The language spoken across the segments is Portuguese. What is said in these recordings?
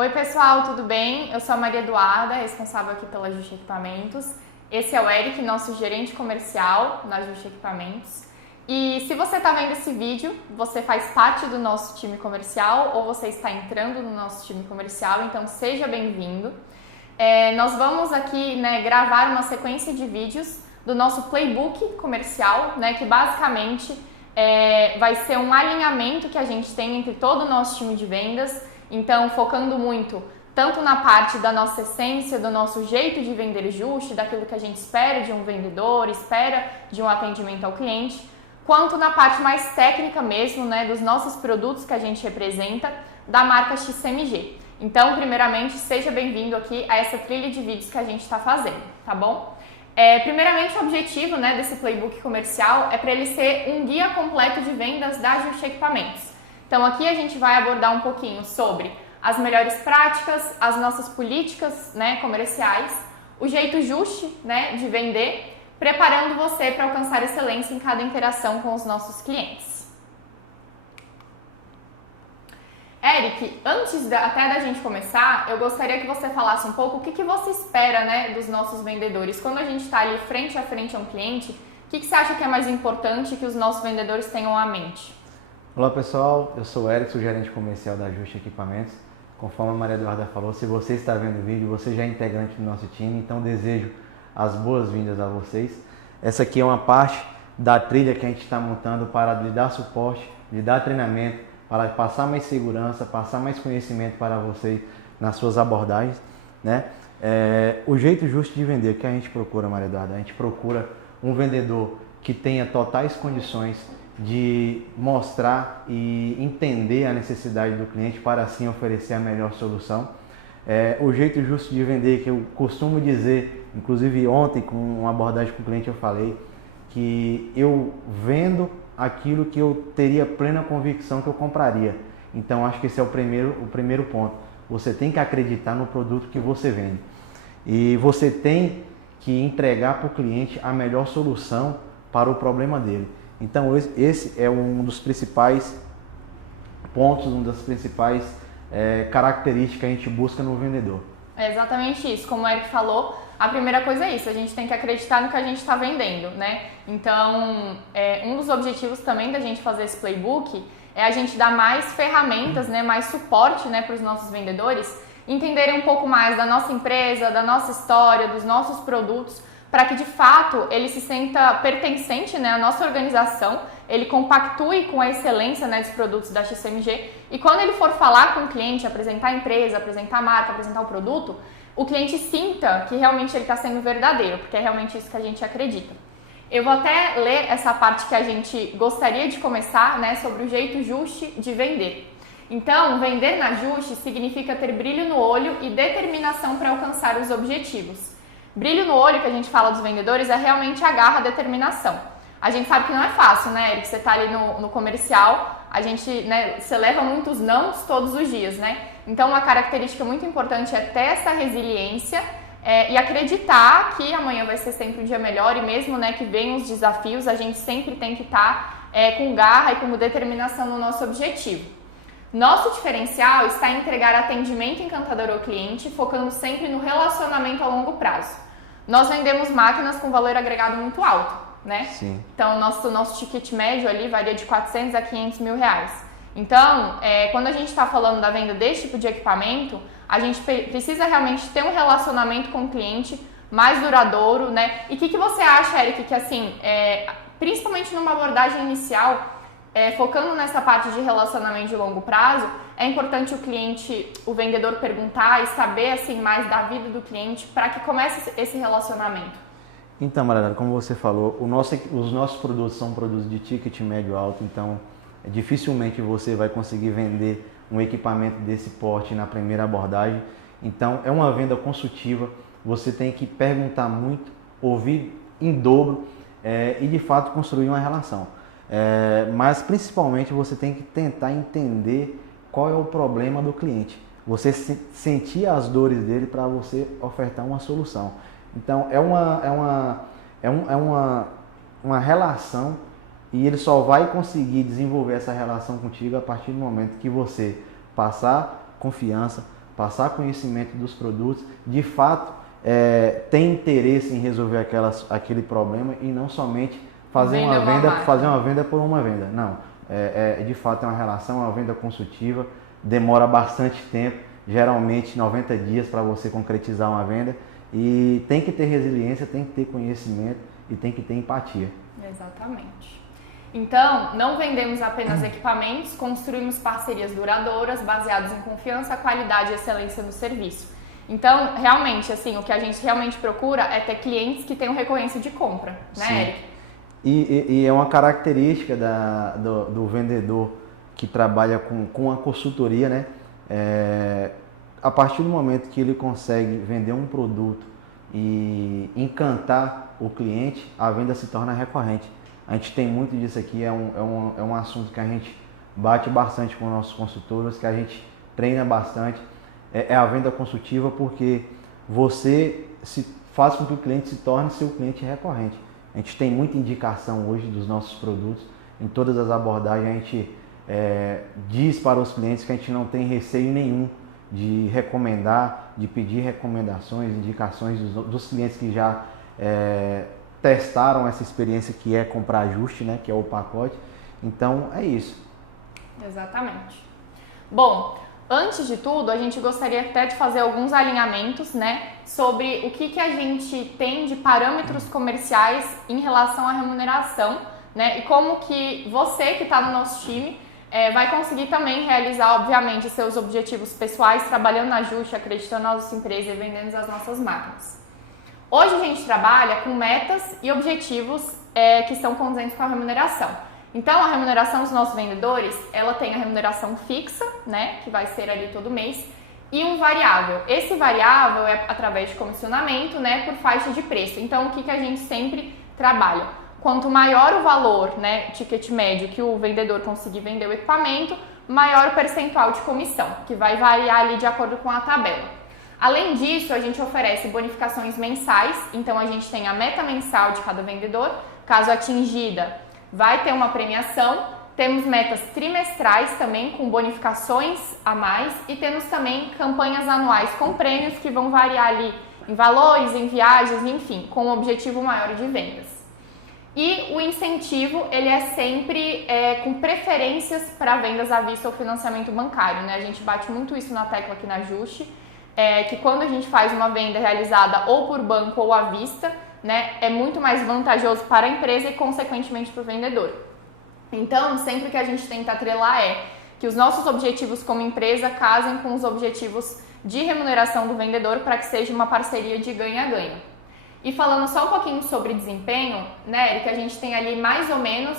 Oi pessoal, tudo bem? Eu sou a Maria Eduarda, responsável aqui pela Just Equipamentos. Esse é o Eric, nosso gerente comercial na Just Equipamentos. E se você está vendo esse vídeo, você faz parte do nosso time comercial ou você está entrando no nosso time comercial, então seja bem-vindo. Nós vamos aqui gravar uma sequência de vídeos do nosso playbook comercial, que basicamente vai ser um alinhamento que a gente tem entre todo o nosso time de vendas. Então, focando muito tanto na parte da nossa essência, do nosso jeito de vender Just, daquilo que a gente espera de um vendedor, espera de um atendimento ao cliente, quanto na parte mais técnica mesmo, dos nossos produtos que a gente representa, da marca XMG. Então, primeiramente, seja bem-vindo aqui a essa trilha de vídeos que a gente está fazendo, tá bom? Primeiramente, o objetivo desse playbook comercial é para ele ser um guia completo de vendas da Just Equipamentos. Então aqui a gente vai abordar um pouquinho sobre as melhores práticas, as nossas políticas comerciais, o jeito Just de vender, preparando você para alcançar excelência em cada interação com os nossos clientes. Eric, antes até da gente começar, eu gostaria que você falasse um pouco o que você espera dos nossos vendedores. Quando a gente está ali frente a frente a um cliente, o que você acha que é mais importante que os nossos vendedores tenham à mente? Olá pessoal, eu sou o Eric, sou gerente comercial da Just Equipamentos. Conforme a Maria Eduarda falou, se você está vendo o vídeo, você já é integrante do nosso time, então desejo as boas-vindas a vocês. Essa aqui é uma parte da trilha que a gente está montando para lhe dar suporte, lhe dar treinamento, para passar mais segurança, passar mais conhecimento para você nas suas abordagens. O jeito justo de vender que a gente procura, Maria Eduarda, a gente procura um vendedor que tenha totais condições de mostrar e entender a necessidade do cliente para assim oferecer a melhor solução. O jeito justo de vender, que eu costumo dizer, inclusive ontem com uma abordagem com o cliente eu falei, que eu vendo aquilo que eu teria plena convicção que eu compraria. Então acho que esse é o primeiro ponto. Você tem que acreditar no produto que você vende. E você tem que entregar para o cliente a melhor solução para o problema dele. Então esse é um dos principais pontos, uma das principais características que a gente busca no vendedor. É exatamente isso, como o Eric falou, a primeira coisa é isso, a gente tem que acreditar no que a gente está vendendo, Então, um dos objetivos também da gente fazer esse playbook é a gente dar mais ferramentas, mais suporte para os nossos vendedores entenderem um pouco mais da nossa empresa, da nossa história, dos nossos produtos, para que de fato ele se sinta pertencente à nossa organização, ele compactue com a excelência dos produtos da XMG e quando ele for falar com o cliente, apresentar a empresa, apresentar a marca, apresentar o produto, o cliente sinta que realmente ele está sendo verdadeiro, porque é realmente isso que a gente acredita. Eu vou até ler essa parte que a gente gostaria de começar, sobre o jeito Just de vender. Então, vender na Just significa ter brilho no olho e determinação para alcançar os objetivos. Brilho no olho que a gente fala dos vendedores é realmente a garra, a determinação. A gente sabe que não é fácil, Eric? Você está ali no comercial, a gente, você leva muitos nãos todos os dias, Então, uma característica muito importante é ter essa resiliência e acreditar que amanhã vai ser sempre um dia melhor e mesmo, que venham os desafios, a gente sempre tem que estar com garra e com determinação no nosso objetivo. Nosso diferencial está em entregar atendimento encantador ao cliente, focando sempre no relacionamento a longo prazo. Nós vendemos máquinas com valor agregado muito alto, Sim. Então, nosso ticket médio ali varia de 400 a 500 mil reais. Então, quando a gente está falando da venda desse tipo de equipamento, a gente precisa realmente ter um relacionamento com o cliente mais duradouro, E o que você acha, Eric, que assim, principalmente numa abordagem inicial, focando nessa parte de relacionamento de longo prazo, é importante o vendedor perguntar e saber assim, mais da vida do cliente para que comece esse relacionamento. Então, Maria, como você falou, os nossos produtos são produtos de ticket médio alto, então dificilmente você vai conseguir vender um equipamento desse porte na primeira abordagem. Então, é uma venda consultiva, você tem que perguntar muito, ouvir em dobro e de fato construir uma relação. Mas principalmente você tem que tentar entender qual é o problema do cliente. Você sentir as dores dele para você ofertar uma solução. Então é uma relação e ele só vai conseguir desenvolver essa relação contigo a partir do momento que você passar confiança, passar conhecimento dos produtos, de fato tem interesse em resolver aquele problema e não somente fazer uma venda por uma venda. Não, de fato é uma relação, é uma venda consultiva, demora bastante tempo, geralmente 90 dias para você concretizar uma venda e tem que ter resiliência, tem que ter conhecimento e tem que ter empatia. Exatamente. Então, não vendemos apenas equipamentos, construímos parcerias duradouras baseadas em confiança, qualidade e excelência no serviço. Então, realmente, assim, o que a gente realmente procura é ter clientes que tenham recorrência de compra, né, Sim. Eric? E é uma característica do vendedor que trabalha com a consultoria, né? A partir do momento que ele consegue vender um produto e encantar o cliente, a venda se torna recorrente. A gente tem muito disso aqui, é um assunto que a gente bate bastante com nossos consultores, que a gente treina bastante. É a venda consultiva porque você faz com que o cliente se torne seu cliente recorrente. A gente tem muita indicação hoje dos nossos produtos, em todas as abordagens a gente diz para os clientes que a gente não tem receio nenhum de recomendar, de pedir recomendações, indicações dos clientes que já testaram essa experiência que é comprar ajuste, né, que é o pacote. Então é isso. Exatamente. Bom, antes de tudo, a gente gostaria até de fazer alguns alinhamentos, né, sobre o que a gente tem de parâmetros comerciais em relação à remuneração, né, e como que você que está no nosso time vai conseguir também realizar, obviamente, seus objetivos pessoais, trabalhando na ajuste, acreditando na nossa empresa e vendendo as nossas máquinas. Hoje a gente trabalha com metas e objetivos que estão condizentes com a remuneração. Então, a remuneração dos nossos vendedores, ela tem a remuneração fixa, né, que vai ser ali todo mês, e um variável. Esse variável é através de comissionamento, né, por faixa de preço. Então, o que a gente sempre trabalha? Quanto maior o valor, né, ticket médio que o vendedor conseguir vender o equipamento, maior o percentual de comissão, que vai variar ali de acordo com a tabela. Além disso, a gente oferece bonificações mensais, então a gente tem a meta mensal de cada vendedor, caso atingida, vai ter uma premiação. Temos metas trimestrais também, com bonificações a mais, e temos também campanhas anuais com prêmios que vão variar ali em valores, em viagens, enfim, com um objetivo maior de vendas. E o incentivo, ele é sempre com preferências para vendas à vista ou financiamento bancário, né? A gente bate muito isso na tecla aqui na Ajuste, que quando a gente faz uma venda realizada ou por banco ou à vista, né, é muito mais vantajoso para a empresa e, consequentemente, para o vendedor. Então, sempre que a gente tenta atrelar que os nossos objetivos como empresa casem com os objetivos de remuneração do vendedor para que seja uma parceria de ganha-ganha. E falando só um pouquinho sobre desempenho, né, Eric, a gente tem ali mais ou menos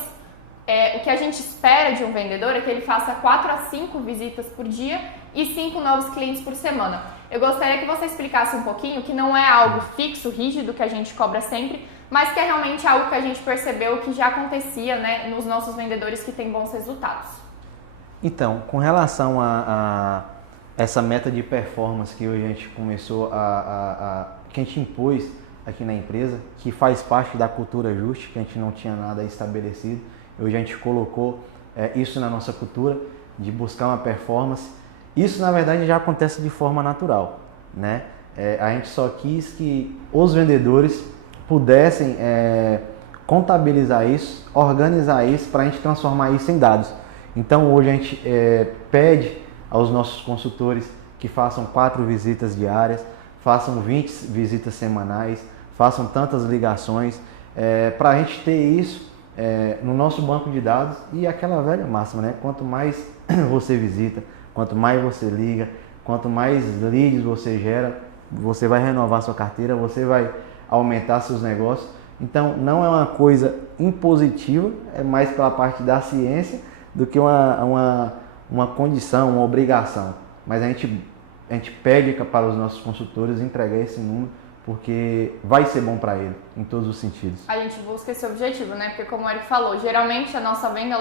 o que a gente espera de um vendedor é que ele faça 4 a 5 visitas por dia e 5 novos clientes por semana. Eu gostaria que você explicasse um pouquinho que não é algo fixo, rígido, que a gente cobra sempre, mas que é realmente algo que a gente percebeu que já acontecia, né, nos nossos vendedores que têm bons resultados. Então, com relação a essa meta de performance que hoje a gente começou que a gente impôs aqui na empresa, que faz parte da cultura Ajuste, que a gente não tinha nada estabelecido, hoje a gente colocou isso na nossa cultura, de buscar uma performance. Isso, na verdade, já acontece de forma natural, né? A gente só quis que os vendedores pudessem contabilizar isso, organizar isso, para a gente transformar isso em dados. Então, hoje a gente pede aos nossos consultores que façam 4 visitas diárias, façam 20 visitas semanais, façam tantas ligações, para a gente ter isso no nosso banco de dados e aquela velha máxima, né? Quanto mais você visita, quanto mais você liga, quanto mais leads você gera, você vai renovar sua carteira, você vai aumentar seus negócios. Então, não é uma coisa impositiva, é mais pela parte da ciência do que uma condição, uma obrigação. Mas a gente pede para os nossos consultores entregar esse número, porque vai ser bom para ele, em todos os sentidos. A gente busca esse objetivo, né? Porque como o Eric falou, geralmente a nossa venda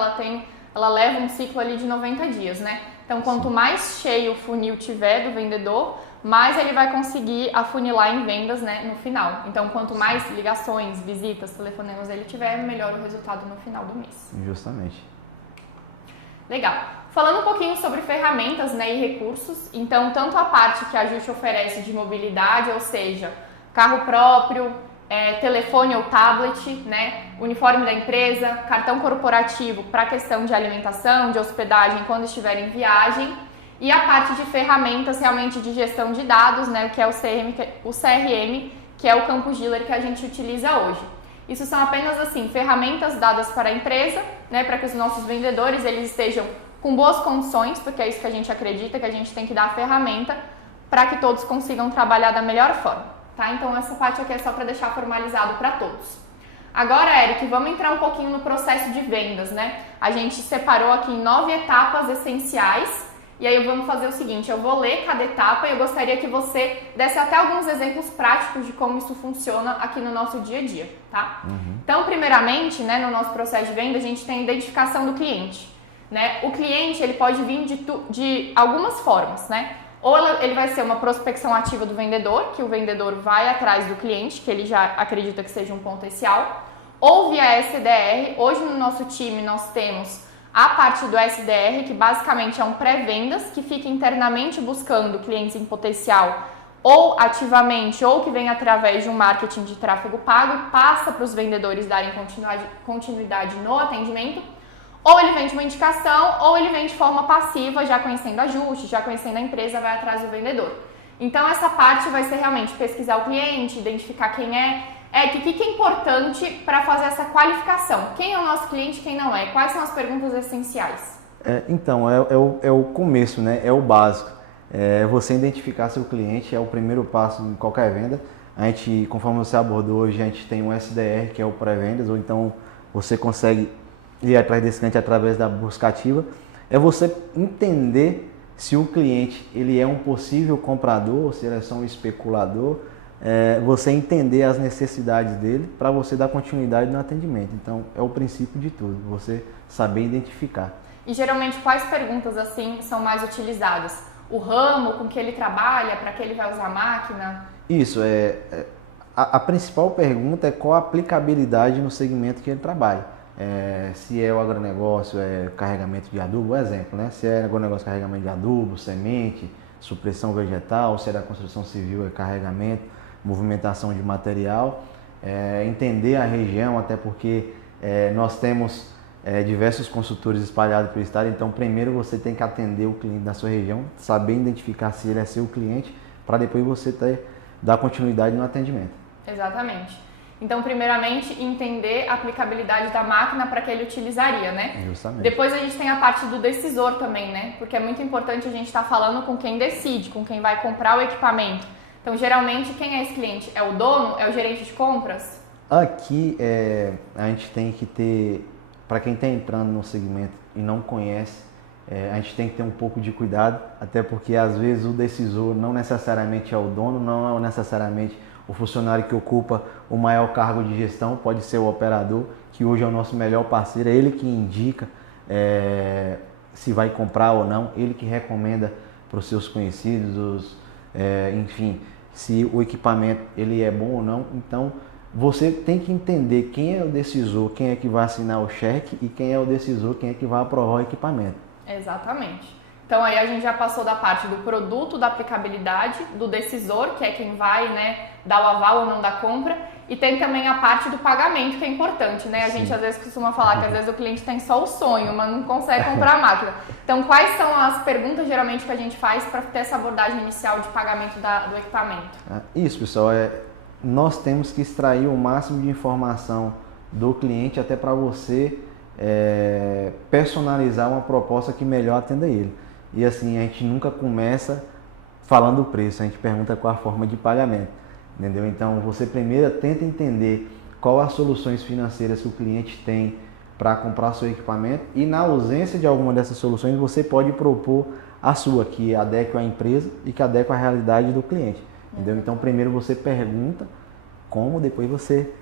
ela leva um ciclo ali de 90 dias, né? Então, quanto mais cheio o funil tiver do vendedor, mais ele vai conseguir afunilar em vendas, né, no final. Então, quanto mais ligações, visitas, telefonemas ele tiver, melhor o resultado no final do mês. Justamente. Legal. Falando um pouquinho sobre ferramentas, né, e recursos, então tanto a parte que a Just oferece de mobilidade, ou seja, carro próprio, telefone ou tablet, né, uniforme da empresa, cartão corporativo para questão de alimentação, de hospedagem quando estiver em viagem, e a parte de ferramentas realmente de gestão de dados, né, que é o CRM, que é o Campus Dealer que a gente utiliza hoje. Isso são apenas assim ferramentas dadas para a empresa, né, para que os nossos vendedores eles estejam com boas condições, porque é isso que a gente acredita, que a gente tem que dar a ferramenta para que todos consigam trabalhar da melhor forma, tá? Então essa parte aqui é só para deixar formalizado para todos. Agora, Eric, vamos entrar um pouquinho no processo de vendas, né? A gente separou aqui em 9 etapas essenciais, e aí vamos fazer o seguinte, eu vou ler cada etapa e eu gostaria que você desse até alguns exemplos práticos de como isso funciona aqui no nosso dia a dia, tá? Então, primeiramente, né, no nosso processo de venda, a gente tem a identificação do cliente. Né? O cliente ele pode vir de algumas formas, né? Ou ele vai ser uma prospecção ativa do vendedor, que o vendedor vai atrás do cliente, que ele já acredita que seja um potencial, ou via SDR. Hoje no nosso time nós temos a parte do SDR, que basicamente é um pré-vendas, que fica internamente buscando clientes em potencial, ou ativamente, ou que vem através de um marketing de tráfego pago e passa para os vendedores darem continuidade no atendimento. Ou ele vem de uma indicação, ou ele vem de forma passiva, já conhecendo ajuste, já conhecendo a empresa, vai atrás do vendedor. Então essa parte vai ser realmente pesquisar o cliente, identificar quem é. O que é importante para fazer essa qualificação? Quem é o nosso cliente, quem não é? Quais são as perguntas essenciais? Então, é o começo, né? É o básico. Você identificar seu cliente é o primeiro passo em qualquer venda. A gente, conforme você abordou hoje, a gente tem um SDR, que é o pré-vendas, ou então você consegue ir atrás desse cliente através da busca ativa. É você entender se o cliente ele é um possível comprador, se ele é só um especulador, você entender as necessidades dele para você dar continuidade no atendimento. Então, é o princípio de tudo, você saber identificar. E geralmente quais perguntas assim são mais utilizadas? O ramo com que ele trabalha, para que ele vai usar a máquina? Isso, a principal pergunta é qual a aplicabilidade no segmento que ele trabalha. Se é o agronegócio, carregamento de adubo, exemplo, né? Se é agronegócio, carregamento de adubo, semente, supressão vegetal, se é da construção civil, é carregamento, movimentação de material, entender a região, até porque nós temos diversos consultores espalhados pelo estado, então primeiro você tem que atender o cliente da sua região, saber identificar se ele é seu cliente, para depois você dar continuidade no atendimento. Exatamente. Então, primeiramente, entender a aplicabilidade da máquina para que ele utilizaria, né? Justamente. Depois a gente tem a parte do decisor também, né? Porque é muito importante a gente estar falando com quem decide, com quem vai comprar o equipamento. Então, geralmente, quem é esse cliente? É o dono? É o gerente de compras? Aqui, a gente tem que ter, para quem está entrando no segmento e não conhece, a gente tem que ter um pouco de cuidado, até porque às vezes o decisor não necessariamente é o dono, não é necessariamente o funcionário que ocupa o maior cargo de gestão, pode ser o operador, que hoje é o nosso melhor parceiro, é ele que indica se vai comprar ou não, ele que recomenda para os seus conhecidos, enfim, se o equipamento ele é bom ou não. Então, você tem que entender quem é o decisor, quem é que vai assinar o cheque e quem é o decisor, quem é que vai aprovar o equipamento. Exatamente. Então aí a gente já passou da parte do produto, da aplicabilidade, do decisor, que é quem vai, né, dar o aval ou não da compra, e tem também a parte do pagamento, que é importante, né? A gente às vezes costuma falar que às vezes o cliente tem só o sonho, mas não consegue comprar a máquina. Então quais são as perguntas geralmente que a gente faz para ter essa abordagem inicial de pagamento do equipamento? Isso, pessoal, nós temos que extrair o máximo de informação do cliente até para você personalizar uma proposta que melhor atenda ele. E assim, a gente nunca começa falando o preço, a gente pergunta qual a forma de pagamento, entendeu? Então, você primeiro tenta entender qual as soluções financeiras que o cliente tem para comprar seu equipamento e na ausência de alguma dessas soluções, você pode propor a sua, que adequa à empresa e que adequa à realidade do cliente, entendeu? Então, primeiro você pergunta como, depois você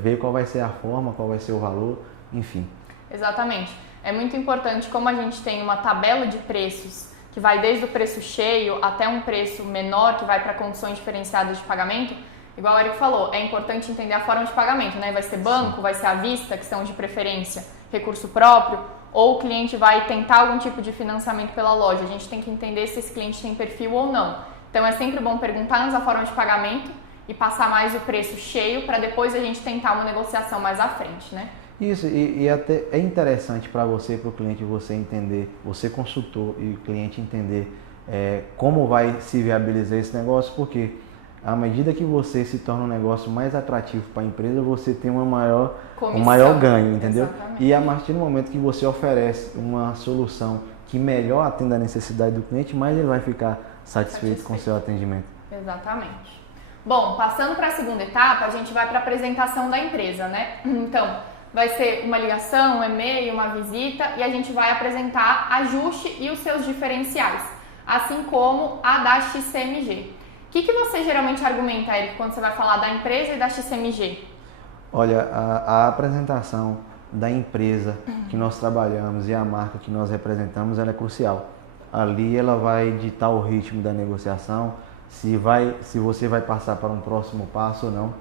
vê qual vai ser a forma, qual vai ser o valor, enfim. Exatamente. É muito importante, como a gente tem uma tabela de preços que vai desde o preço cheio até um preço menor que vai para condições diferenciadas de pagamento, igual o Eric falou, é importante entender a forma de pagamento, né? Vai ser banco, vai ser à vista, que são de preferência recurso próprio, ou o cliente vai tentar algum tipo de financiamento pela loja. A gente tem que entender se esse cliente tem perfil ou não. Então é sempre bom perguntar antes a forma de pagamento e passar mais o preço cheio para depois a gente tentar uma negociação mais à frente, né? Isso, e até é interessante para você, para o cliente, você entender, você consultor e o cliente entender como vai se viabilizar esse negócio, porque à medida que você se torna um negócio mais atrativo para a empresa, você tem um maior ganho, entendeu? Exatamente. E a partir do momento que você oferece uma solução que melhor atenda a necessidade do cliente, mais ele vai ficar satisfeito com o seu atendimento. Exatamente. Bom, passando para a segunda etapa, a gente vai para a apresentação da empresa, né? Então, vai ser uma ligação, um e-mail, uma visita e a gente vai apresentar a Juste e os seus diferenciais, assim como a da XCMG. O que você geralmente argumenta, Eric, quando você vai falar da empresa e da XCMG? Olha, a apresentação da empresa que nós trabalhamos e a marca que nós representamos, ela é crucial. Ali ela vai ditar o ritmo da negociação, se você vai passar para um próximo passo ou não.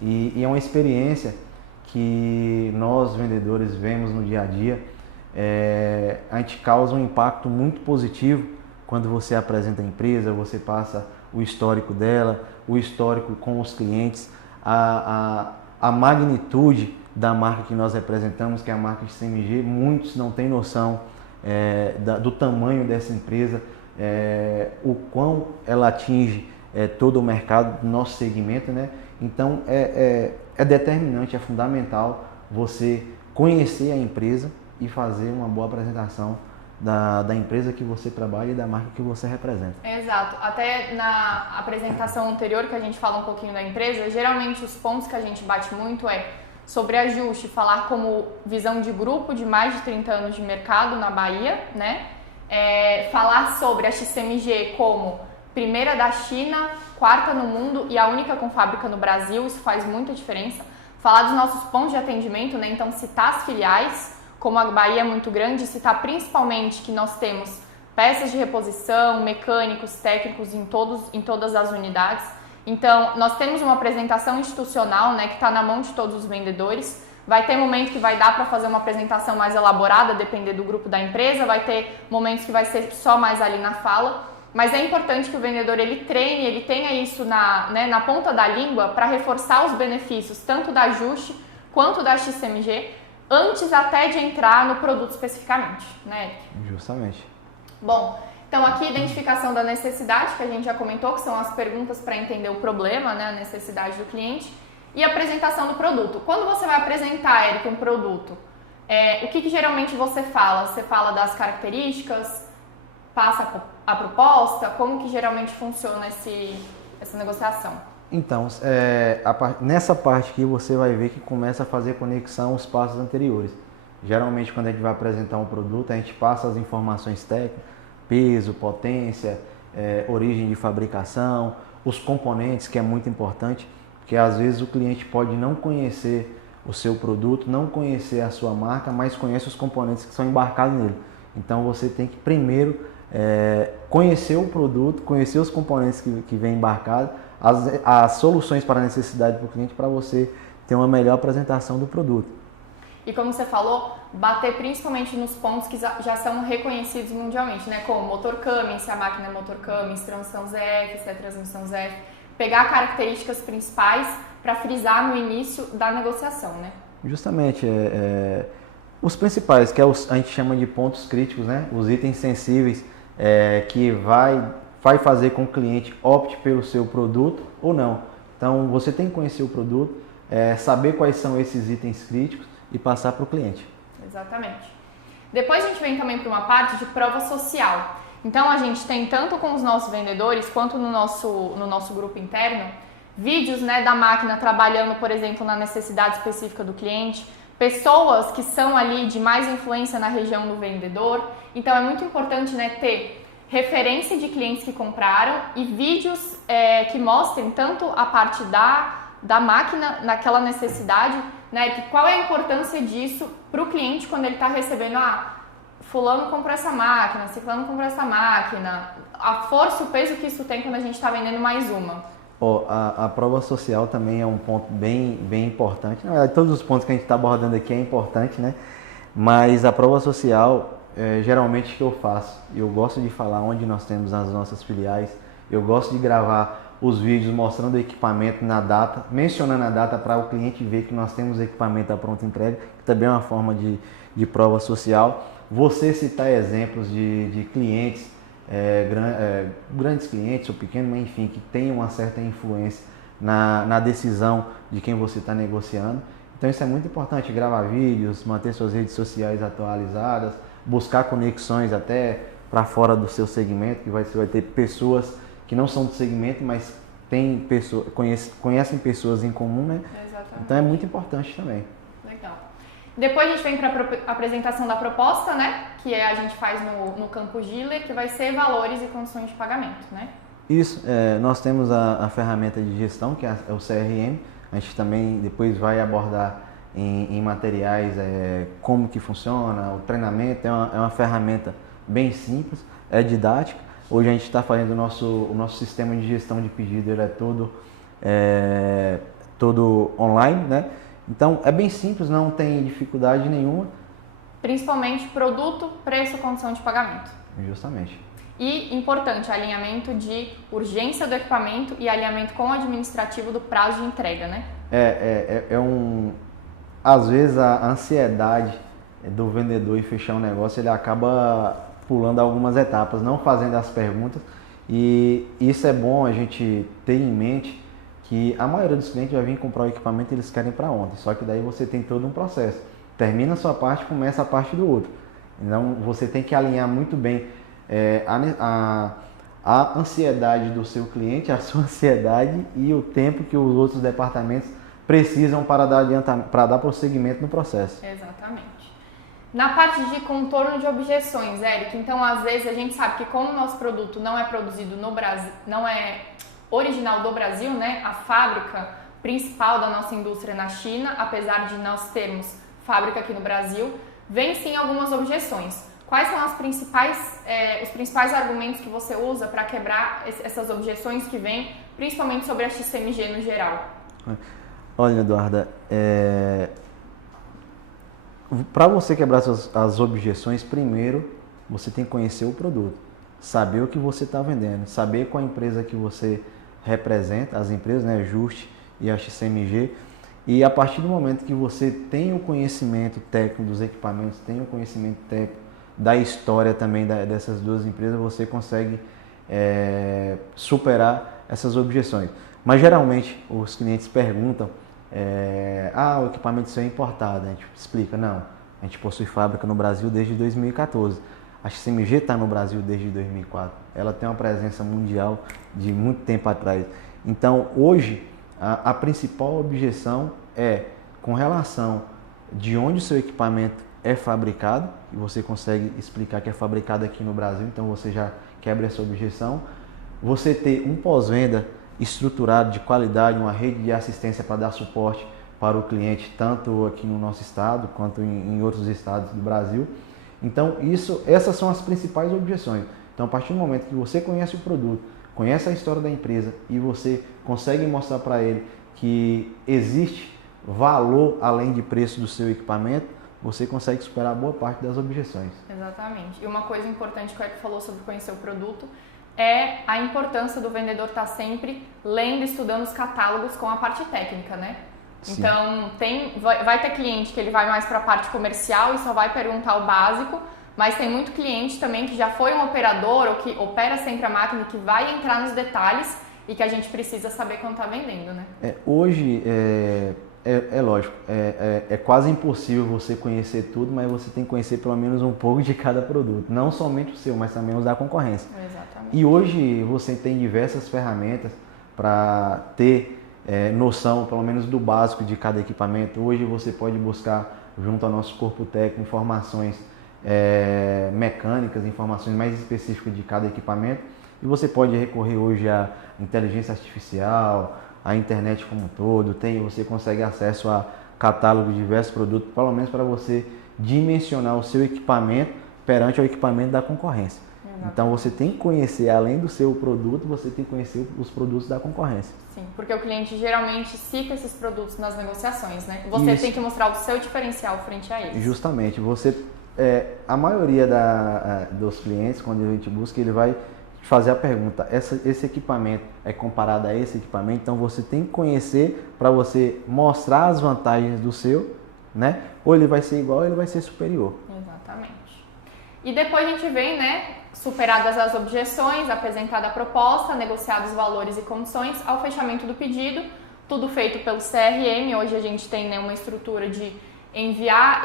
E é uma experiência que nós vendedores vemos no dia a dia. A gente causa um impacto muito positivo quando você apresenta a empresa, você passa o histórico dela, o histórico com os clientes, a magnitude da marca que nós representamos, que é a marca de CMG. Muitos não têm noção do tamanho dessa empresa, o quão ela atinge todo o mercado do nosso segmento, né? Então é determinante, é fundamental você conhecer a empresa e fazer uma boa apresentação da empresa que você trabalha e da marca que você representa. Exato. Até na apresentação anterior que a gente fala um pouquinho da empresa, geralmente os pontos que a gente bate muito sobre a Juste, falar como visão de grupo de mais de 30 anos de mercado na Bahia, né? Falar sobre a XCMG como primeira da China, quarta no mundo e a única com fábrica no Brasil, isso faz muita diferença. Falar dos nossos pontos de atendimento, né? Então citar as filiais, como a Bahia é muito grande, citar principalmente que nós temos peças de reposição, mecânicos, técnicos em todas as unidades. Então, nós temos uma apresentação institucional, né, que está na mão de todos os vendedores. Vai ter momento que vai dar para fazer uma apresentação mais elaborada, depender do grupo da empresa. Vai ter momentos que vai ser só mais ali na fala. Mas é importante que o vendedor ele treine, ele tenha isso na ponta da língua para reforçar os benefícios tanto da Juste quanto da XCMG, antes até de entrar no produto especificamente, né, Eric? Justamente. Bom, então aqui identificação da necessidade, que a gente já comentou, que são as perguntas para entender o problema, né, a necessidade do cliente, e apresentação do produto. Quando você vai apresentar, Eric, um produto, o que geralmente você fala? Você fala das características, passa a proposta? Como que geralmente funciona essa negociação? Então, nessa parte aqui você vai ver que começa a fazer conexão aos passos anteriores. Geralmente quando a gente vai apresentar um produto, a gente passa as informações técnicas, peso, potência, origem de fabricação, os componentes, que é muito importante, porque às vezes o cliente pode não conhecer o seu produto, não conhecer a sua marca, mas conhece os componentes que são embarcados nele. Então você tem que primeiro conhecer o produto, conhecer os componentes que vem embarcado, as soluções para a necessidade do cliente, para você ter uma melhor apresentação do produto. E como você falou, bater principalmente nos pontos que já são reconhecidos mundialmente, né? Como motor Cummins, se a máquina é motor Cummins, transmissão ZF, se é transmissão ZF. Pegar características principais para frisar no início da negociação, né? Justamente, os principais, que a gente chama de pontos críticos, né? Os itens sensíveis que vai fazer com que o cliente opte pelo seu produto ou não. Então, você tem que conhecer o produto, saber quais são esses itens críticos e passar para o cliente. Exatamente. Depois a gente vem também para uma parte de prova social. Então, a gente tem tanto com os nossos vendedores quanto no nosso grupo interno, vídeos, né, da máquina trabalhando, por exemplo, na necessidade específica do cliente, pessoas que são ali de mais influência na região do vendedor. Então, é muito importante, né, ter referência de clientes que compraram e vídeos que mostrem tanto a parte da máquina naquela necessidade, né, que qual é a importância disso para o cliente quando ele está recebendo, fulano comprou essa máquina, ciclano comprou essa máquina, a força, o peso que isso tem quando a gente está vendendo mais uma. A prova social também é um ponto bem importante. Na verdade, todos os pontos que a gente está abordando aqui é importante, né? Mas a prova social, geralmente o que eu faço, eu gosto de falar onde nós temos as nossas filiais, eu gosto de gravar os vídeos mostrando o equipamento na data, mencionando a data para o cliente ver que nós temos equipamento à pronta entrega, que também é uma forma de prova social. Você citar exemplos de clientes, grandes clientes ou pequenos, mas enfim, que tenham uma certa influência na decisão de quem você está negociando. Então isso é muito importante, gravar vídeos, manter suas redes sociais atualizadas, buscar conexões até para fora do seu segmento, que você vai ter pessoas que não são do segmento, mas conhecem pessoas em comum, né? Exatamente. Então é muito importante também. Legal. Depois a gente vem para a apresentação da proposta, né? Que a gente faz no Campo Giller, que vai ser valores e condições de pagamento, né? Isso, nós temos a ferramenta de gestão, que é o CRM. A gente também depois vai abordar em materiais como que funciona, o treinamento. É uma ferramenta bem simples, é didática. Hoje a gente está fazendo o nosso sistema de gestão de pedido, ele é todo online, né? Então é bem simples, não tem dificuldade nenhuma. Principalmente produto, preço, condição de pagamento. Justamente. E, importante, alinhamento de urgência do equipamento e alinhamento com o administrativo do prazo de entrega, né? Às vezes a ansiedade do vendedor em fechar um negócio, ele acaba pulando algumas etapas, não fazendo as perguntas, e isso é bom a gente ter em mente que a maioria dos clientes vai vir comprar o equipamento e eles querem para ontem, só que daí você tem todo um processo. Termina a sua parte, começa a parte do outro. Então você tem que alinhar muito bem a ansiedade do seu cliente, a sua ansiedade e o tempo que os outros departamentos precisam para dar prosseguimento no processo. Exatamente. Na parte de contorno de objeções, Eric, então às vezes a gente sabe que como o nosso produto não é produzido no Brasil, não é original do Brasil, né? A fábrica principal da nossa indústria é na China, apesar de nós termos fábrica aqui no Brasil, vem sim algumas objeções. Quais são os principais argumentos que você usa para quebrar essas objeções que vêm, principalmente sobre a XCMG no geral? Olha, Eduarda, para você quebrar as objeções, primeiro você tem que conhecer o produto, saber o que você está vendendo, saber qual a empresa que você representa, as empresas, né, Just e a XCMG, e a partir do momento que você tem o conhecimento técnico dos equipamentos, tem o conhecimento técnico da história também dessas duas empresas, você consegue superar essas objeções. Mas geralmente os clientes perguntam, o equipamento seu é importado, a gente explica, não, a gente possui fábrica no Brasil desde 2014, a XCMG está no Brasil desde 2004, ela tem uma presença mundial de muito tempo atrás. Então hoje a principal objeção é com relação de onde o seu equipamento é fabricado, e você consegue explicar que é fabricado aqui no Brasil, então você já quebra essa objeção. Você ter um pós-venda estruturado de qualidade, uma rede de assistência para dar suporte para o cliente, tanto aqui no nosso estado quanto em outros estados do Brasil. Então essas são as principais objeções. Então a partir do momento que você conhece o produto, conhece a história da empresa e você consegue mostrar para ele que existe valor além de preço do seu equipamento, você consegue superar boa parte das objeções. Exatamente. E uma coisa importante que o Eric falou sobre conhecer o produto é a importância do vendedor estar sempre lendo e estudando os catálogos com a parte técnica, né? Sim. Então, vai ter cliente que ele vai mais para a parte comercial e só vai perguntar o básico, mas tem muito cliente também que já foi um operador ou que opera sempre a máquina e que vai entrar nos detalhes e que a gente precisa saber quando está vendendo, né? Hoje, é lógico, é quase impossível você conhecer tudo, mas você tem que conhecer pelo menos um pouco de cada produto. Não somente o seu, mas também os da concorrência. Exatamente. E hoje você tem diversas ferramentas para ter noção, pelo menos do básico de cada equipamento. Hoje você pode buscar, junto ao nosso corpo técnico, informações mecânicas, informações mais específicas de cada equipamento. E você pode recorrer hoje à inteligência artificial, a internet como um todo, você consegue acesso a catálogo de diversos produtos, pelo menos para você dimensionar o seu equipamento perante o equipamento da concorrência. Exato. Então você tem que conhecer, além do seu produto, você tem que conhecer os produtos da concorrência. Sim, porque o cliente geralmente cita esses produtos nas negociações, né? Você Isso. tem que mostrar o seu diferencial frente a eles. Justamente, a maioria dos clientes, quando a gente busca, ele vai fazer a pergunta, esse equipamento é comparado a esse equipamento, então você tem que conhecer para você mostrar as vantagens do seu, né? Ou ele vai ser igual ou ele vai ser superior. Exatamente. E depois a gente vem, né, superadas as objeções, apresentada a proposta, negociados os valores e condições, ao fechamento do pedido, tudo feito pelo CRM. Hoje a gente tem, né, uma estrutura de enviar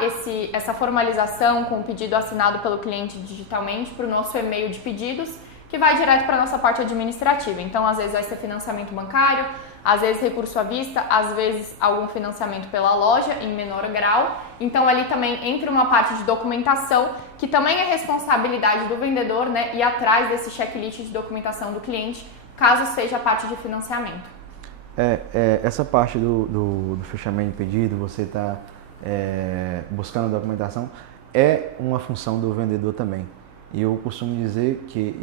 essa formalização com o pedido assinado pelo cliente digitalmente para o nosso e-mail de pedidos, que vai direto para a nossa parte administrativa. Então, às vezes vai ser financiamento bancário, às vezes recurso à vista, às vezes algum financiamento pela loja em menor grau. Então, ali também entra uma parte de documentação, que também é responsabilidade do vendedor, né, ir atrás desse checklist de documentação do cliente, caso seja a parte de financiamento. Essa parte do fechamento de pedido, você está buscando a documentação, é uma função do vendedor também. E eu costumo dizer que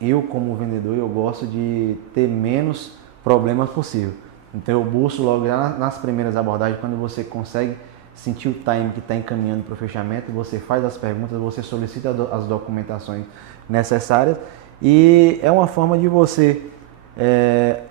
eu como vendedor, eu gosto de ter menos problemas possível. Então eu busco logo já nas primeiras abordagens, quando você consegue sentir o time que está encaminhando para o fechamento, você faz as perguntas, você solicita as documentações necessárias, e é uma forma de você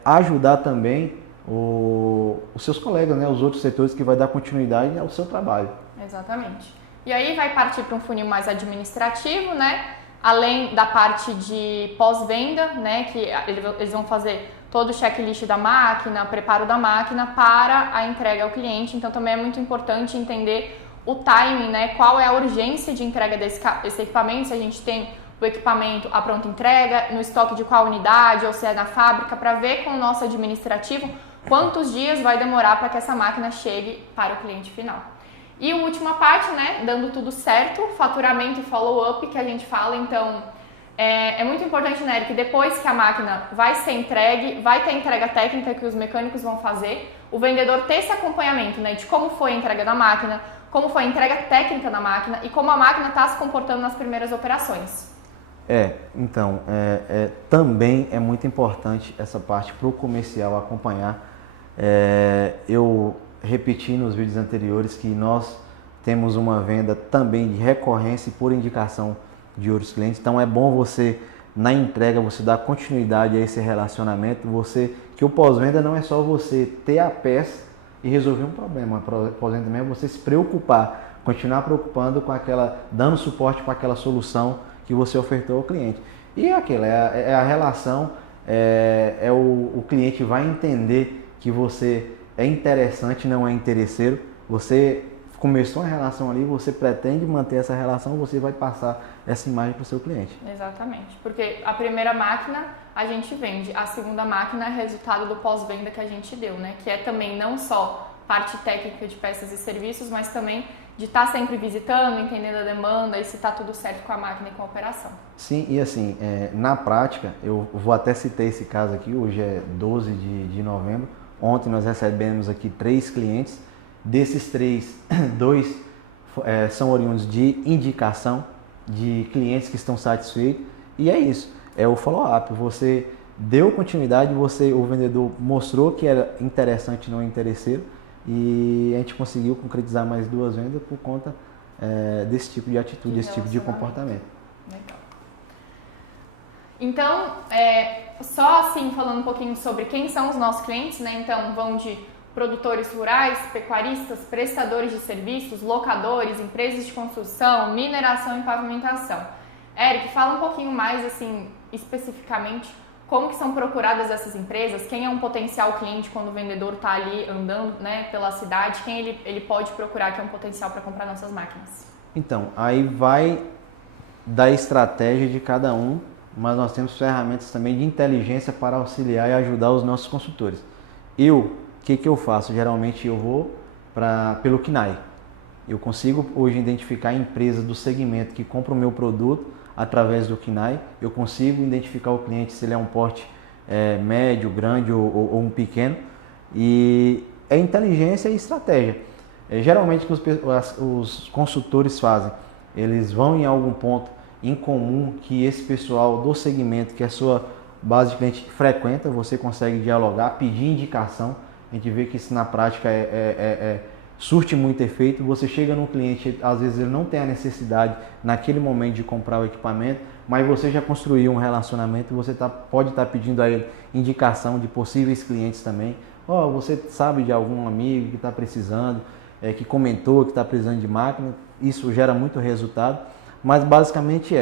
ajudar também os seus colegas, né, os outros setores, que vai dar continuidade ao seu trabalho. Exatamente. E aí vai partir para um funil mais administrativo, né? Além da parte de pós-venda, né? Que eles vão fazer todo o checklist da máquina, preparo da máquina para a entrega ao cliente. Então também é muito importante entender o timing, né? Qual é a urgência de entrega desse equipamento, se a gente tem o equipamento à pronta entrega, no estoque de qual unidade, ou se é na fábrica, para ver com o nosso administrativo quantos dias vai demorar para que essa máquina chegue para o cliente final. E a última parte, né, dando tudo certo, faturamento e follow-up, que a gente fala. Então, é muito importante, né, que depois que a máquina vai ser entregue, vai ter a entrega técnica que os mecânicos vão fazer, o vendedor ter esse acompanhamento, né, de como foi a entrega da máquina, como foi a entrega técnica da máquina e como a máquina está se comportando nas primeiras operações. Então, também é muito importante essa parte para o comercial acompanhar. Eu repeti nos vídeos anteriores que nós temos uma venda também de recorrência e por indicação de outros clientes. Então é bom você, na entrega, você dar continuidade a esse relacionamento, que o pós-venda não é só você ter a peça e resolver um problema. O pós-venda também é você se preocupar, continuar preocupando com dando suporte para aquela solução que você ofertou ao cliente. E aquilo é a relação, o cliente vai entender que você é interessante, não é interesseiro. Você começou uma relação ali, você pretende manter essa relação, você vai passar essa imagem para o seu cliente. Exatamente, porque a primeira máquina a gente vende, a segunda máquina é resultado do pós-venda que a gente deu, né? Que é também não só parte técnica de peças e serviços, mas também de estar sempre visitando, entendendo a demanda e se está tudo certo com a máquina e com a operação. Sim, e assim, na prática, eu vou até citar esse caso aqui, hoje é 12 de novembro, ontem nós recebemos aqui 3 clientes, desses 3, 2 são oriundos de indicação de clientes que estão satisfeitos, e é isso, é o follow-up. Você deu continuidade, o vendedor mostrou que era interessante, não interesseiro, e a gente conseguiu concretizar mais 2 vendas por conta desse tipo de atitude, desse tipo de comportamento. Legal. Então, só assim, falando um pouquinho sobre quem são os nossos clientes, né? Então, vão de produtores rurais, pecuaristas, prestadores de serviços, locadores, empresas de construção, mineração e pavimentação. Eric, fala um pouquinho mais, assim, especificamente, como que são procuradas essas empresas, quem é um potencial cliente quando o vendedor está ali andando, né, pela cidade, quem ele pode procurar que é um potencial para comprar nossas máquinas? Então, aí vai da estratégia de cada um, mas nós temos ferramentas também de inteligência para auxiliar e ajudar os nossos consultores. O que eu faço? Geralmente eu vou pelo KNAI. Eu consigo hoje identificar empresas do segmento que compram o meu produto através do KNAI. Eu consigo identificar o cliente se ele é um porte médio, grande ou um pequeno. E é inteligência e estratégia. Geralmente o que os consultores fazem, eles vão em algum ponto em comum que esse pessoal do segmento, que a sua base de cliente frequenta, você consegue dialogar, pedir indicação. A gente vê que isso na prática surte muito efeito. Você chega num cliente, às vezes ele não tem a necessidade naquele momento de comprar o equipamento, mas você já construiu um relacionamento, você pode estar pedindo a ele indicação de possíveis clientes também. Você sabe de algum amigo que está precisando, que comentou que está precisando de máquina, isso gera muito resultado, mas basicamente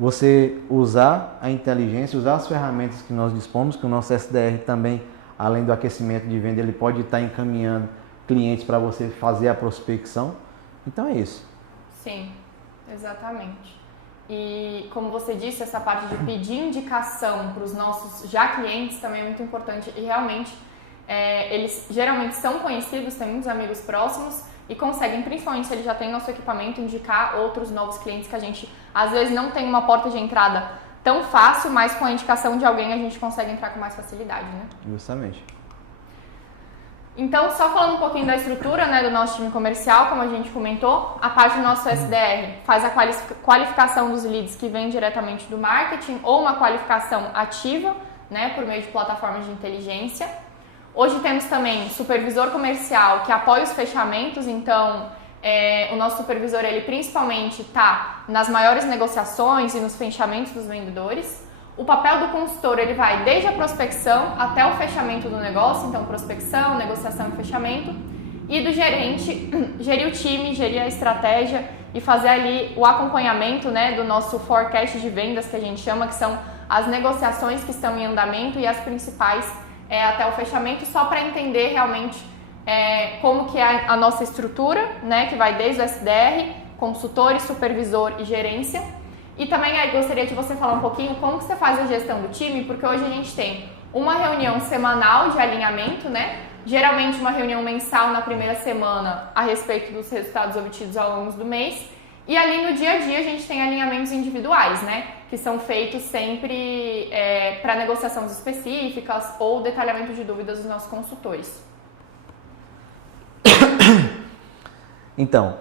você usar a inteligência, usar as ferramentas que nós dispomos, que o nosso SDR também, além do aquecimento de venda, ele pode estar encaminhando clientes para você fazer a prospecção. Então é isso. Sim, exatamente. E como você disse, essa parte de pedir indicação para os nossos já clientes também é muito importante e realmente eles geralmente são conhecidos, têm muitos amigos próximos e conseguem, principalmente se ele já tem nosso equipamento, indicar outros novos clientes que a gente às vezes não tem uma porta de entrada tão fácil, mas com a indicação de alguém a gente consegue entrar com mais facilidade, né? Justamente. Então, só falando um pouquinho da estrutura, né, do nosso time comercial, como a gente comentou, a parte do nosso SDR faz a qualificação dos leads que vêm diretamente do marketing ou uma qualificação ativa, né, por meio de plataformas de inteligência. Hoje temos também supervisor comercial que apoia os fechamentos, então o nosso supervisor ele principalmente está nas maiores negociações e nos fechamentos dos vendedores. O papel do consultor ele vai desde a prospecção até o fechamento do negócio, então prospecção, negociação e fechamento. E do gerente, gerir o time, gerir a estratégia e fazer ali o acompanhamento, né, do nosso forecast de vendas que a gente chama, que são as negociações que estão em andamento e as principais até o fechamento, só para entender realmente como que é a nossa estrutura, né, que vai desde o SDR, consultores, supervisor e gerência. E também gostaria de você falar um pouquinho como que você faz a gestão do time, porque hoje a gente tem uma reunião semanal de alinhamento, né? Geralmente uma reunião mensal na primeira semana a respeito dos resultados obtidos ao longo do mês. E ali no dia a dia a gente tem alinhamentos individuais, né? Que são feitos sempre para negociações específicas ou detalhamento de dúvidas dos nossos consultores. Então,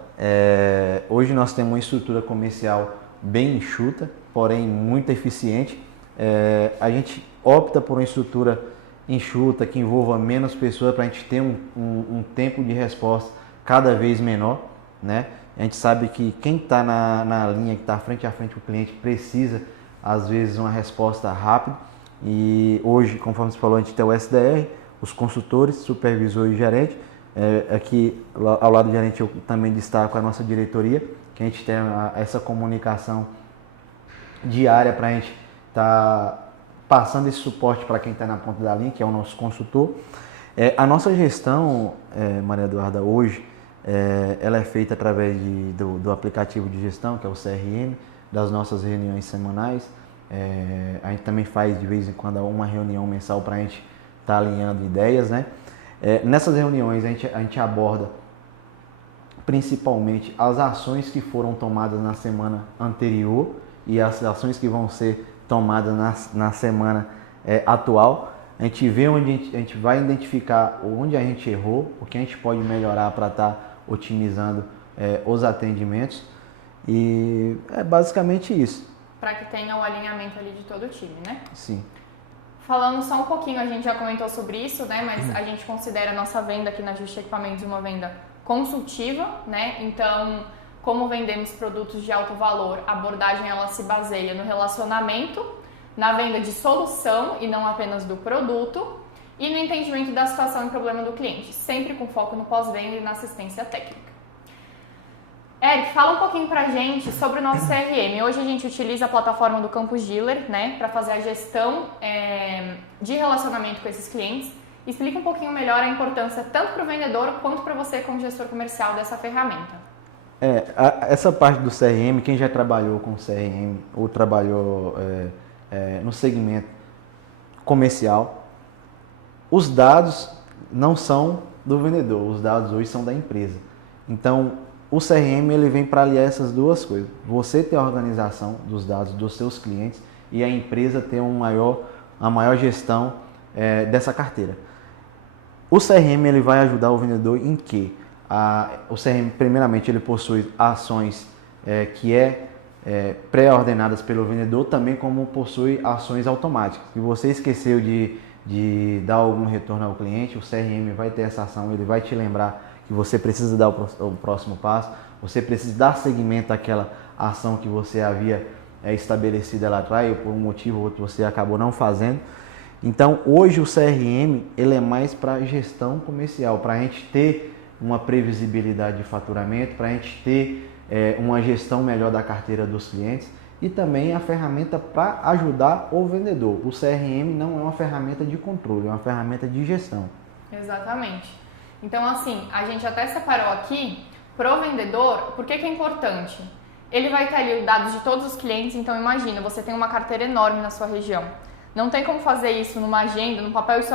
hoje nós temos uma estrutura comercial bem enxuta, porém muito eficiente. A gente opta por uma estrutura enxuta que envolva menos pessoas para a gente ter um tempo de resposta cada vez menor, né? A gente sabe que quem está na linha, que está frente a frente com o cliente, precisa às vezes uma resposta rápida e hoje, conforme você falou, a gente tem o SDR, os consultores, supervisor e gerente. Aqui ao lado do gerente eu também destaco a nossa diretoria, que a gente tem essa comunicação diária para a gente estar passando esse suporte para quem está na ponta da linha, que é o nosso consultor. A nossa gestão, Maria Eduarda, hoje, ela é feita através do aplicativo de gestão, que é o CRM, das nossas reuniões semanais. A gente também faz de vez em quando uma reunião mensal para a gente estar alinhando ideias, né? Nessas reuniões a gente aborda principalmente as ações que foram tomadas na semana anterior e as ações que vão ser tomadas na semana atual. A gente vê onde a gente vai identificar onde a gente errou, o que a gente pode melhorar para estar otimizando os atendimentos e é basicamente isso. Para que tenha o alinhamento ali de todo o time, né? Sim. Falando só um pouquinho, a gente já comentou sobre isso, né? Mas a gente considera a nossa venda aqui na Justa Equipamentos uma venda consultiva, né? Então, como vendemos produtos de alto valor, a abordagem ela se baseia no relacionamento, na venda de solução e não apenas do produto e no entendimento da situação e problema do cliente, sempre com foco no pós-venda e na assistência técnica. Eric, fala um pouquinho pra gente sobre o nosso CRM. Hoje a gente utiliza a plataforma do Campus Dealer, né, para fazer a gestão de relacionamento com esses clientes. Explica um pouquinho melhor a importância tanto para o vendedor quanto para você como gestor comercial dessa ferramenta. Essa parte do CRM, quem já trabalhou com CRM ou trabalhou no segmento comercial, os dados não são do vendedor, os dados hoje são da empresa. Então, o CRM ele vem para aliar essas duas coisas. Você ter a organização dos dados dos seus clientes e a empresa ter a maior gestão dessa carteira. O CRM ele vai ajudar o vendedor em que? O CRM, primeiramente, ele possui ações que pré-ordenadas pelo vendedor, também como possui ações automáticas. Se você esqueceu de dar algum retorno ao cliente, o CRM vai ter essa ação, ele vai te lembrar que você precisa dar o próximo passo, você precisa dar seguimento àquela ação que você havia estabelecida lá atrás, ou por um motivo ou outro você acabou não fazendo. Então, hoje o CRM ele é mais para gestão comercial, para a gente ter uma previsibilidade de faturamento, para a gente ter uma gestão melhor da carteira dos clientes e também a ferramenta para ajudar o vendedor. O CRM não é uma ferramenta de controle, é uma ferramenta de gestão. Exatamente. Então, assim, a gente até separou aqui pro vendedor, por que é importante? Ele vai ter ali os dados de todos os clientes, então imagina, você tem uma carteira enorme na sua região. Não tem como fazer isso numa agenda, no papel, isso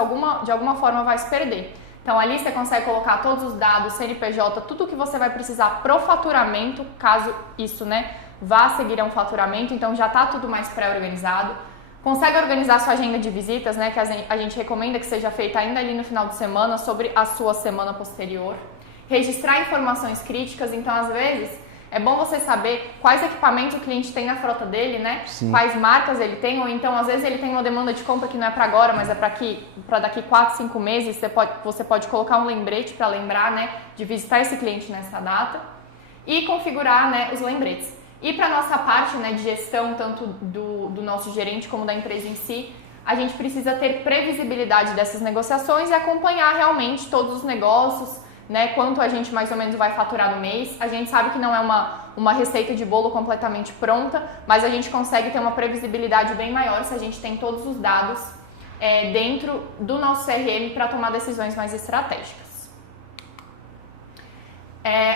de alguma forma vai se perder. Então ali você consegue colocar todos os dados, CNPJ, tudo o que você vai precisar pro faturamento, caso isso, vá seguir a um faturamento, então já está tudo mais pré-organizado. Consegue organizar sua agenda de visitas, que a gente recomenda que seja feita ainda ali no final de semana, sobre a sua semana posterior. Registrar informações críticas, então às vezes é bom você saber quais equipamentos o cliente tem na frota dele, quais marcas ele tem, ou então às vezes ele tem uma demanda de compra que não é para agora, mas é para daqui 4, 5 meses, você pode colocar um lembrete para lembrar de visitar esse cliente nessa data e configurar os lembretes. E para a nossa parte de gestão, tanto do nosso gerente como da empresa em si, a gente precisa ter previsibilidade dessas negociações e acompanhar realmente todos os negócios, quanto a gente mais ou menos vai faturar no mês. A gente sabe que não é uma receita de bolo completamente pronta, mas a gente consegue ter uma previsibilidade bem maior se a gente tem todos os dados dentro do nosso CRM para tomar decisões mais estratégicas.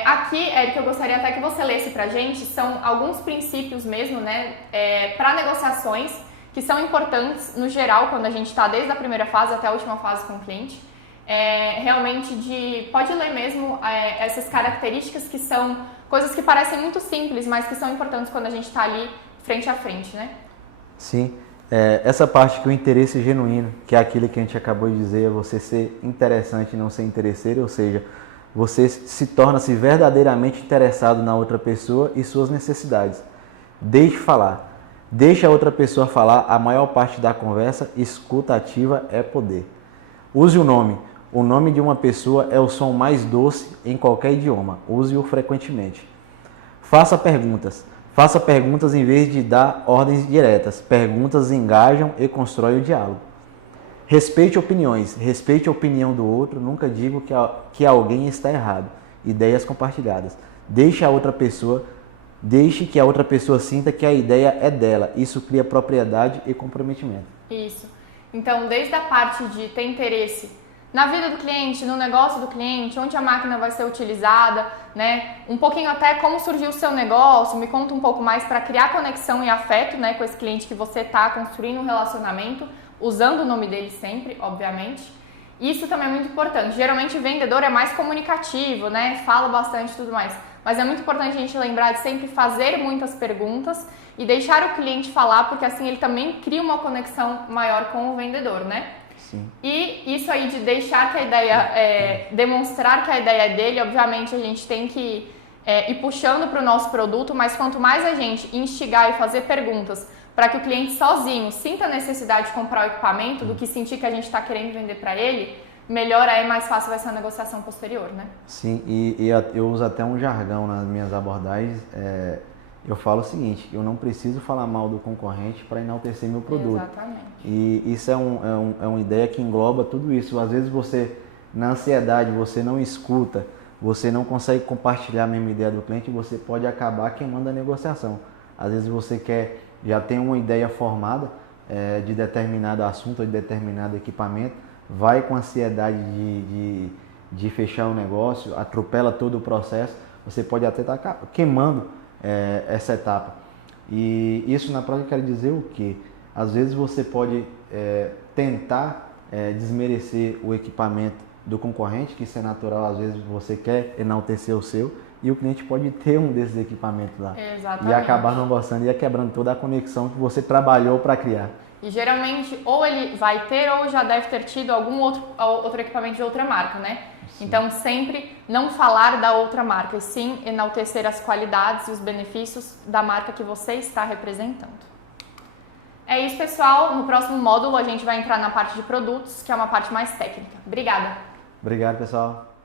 Aqui, Érica, eu gostaria até que você lesse pra gente, são alguns princípios mesmo, para negociações que são importantes no geral, quando a gente está desde a primeira fase até a última fase com o cliente. Pode ler mesmo essas características que são coisas que parecem muito simples, mas que são importantes quando a gente está ali frente a frente, Sim, essa parte que o interesse genuíno, que é aquilo que a gente acabou de dizer, é você ser interessante e não ser interesseiro, ou seja, você se torna-se verdadeiramente interessado na outra pessoa e suas necessidades. Deixe falar. Deixe a outra pessoa falar. A maior parte da conversa, escuta ativa é poder. Use o nome. O nome de uma pessoa é o som mais doce em qualquer idioma. Use-o frequentemente. Faça perguntas. Faça perguntas em vez de dar ordens diretas. Perguntas engajam e constroem o diálogo. Respeite opiniões, respeite a opinião do outro, nunca diga que alguém está errado. Ideias compartilhadas. Deixe que a outra pessoa sinta que a ideia é dela. Isso cria propriedade e comprometimento. Isso. Então, desde a parte de ter interesse na vida do cliente, no negócio do cliente, onde a máquina vai ser utilizada, um pouquinho até como surgiu o seu negócio, me conta um pouco mais para criar conexão e afeto, com esse cliente que você está construindo um relacionamento, usando o nome dele sempre, obviamente. Isso também é muito importante. Geralmente o vendedor é mais comunicativo, fala bastante e tudo mais. Mas é muito importante a gente lembrar de sempre fazer muitas perguntas e deixar o cliente falar, porque assim ele também cria uma conexão maior com o vendedor, Sim. E isso aí de deixar que a ideia, demonstrar que a ideia é dele, obviamente a gente tem que ir puxando para o nosso produto, mas quanto mais a gente instigar e fazer perguntas para que o cliente sozinho sinta a necessidade de comprar o equipamento do que sentir que a gente está querendo vender para ele, melhor mais fácil vai ser a negociação posterior, Sim, e eu uso até um jargão nas minhas abordagens. Eu falo o seguinte: eu não preciso falar mal do concorrente para enaltecer meu produto. Exatamente. E isso é uma ideia que engloba tudo isso. Às vezes você, na ansiedade, você não escuta, você não consegue compartilhar a mesma ideia do cliente, você pode acabar queimando a negociação. Às vezes você já tem uma ideia formada de determinado assunto, de determinado equipamento, vai com ansiedade de fechar o negócio, atropela todo o processo, você pode até estar queimando essa etapa. E isso na prática quer dizer o quê? Às vezes você pode tentar desmerecer o equipamento do concorrente, que isso é natural, às vezes você quer enaltecer o seu, e o cliente pode ter um desses equipamentos lá. Exatamente. E acabar não gostando e quebrando toda a conexão que você trabalhou para criar. E geralmente ou ele vai ter ou já deve ter tido algum outro equipamento de outra marca, Então, sempre não falar da outra marca, e sim enaltecer as qualidades e os benefícios da marca que você está representando. É isso, pessoal. No próximo módulo, a gente vai entrar na parte de produtos, que é uma parte mais técnica. Obrigada! Obrigado, pessoal.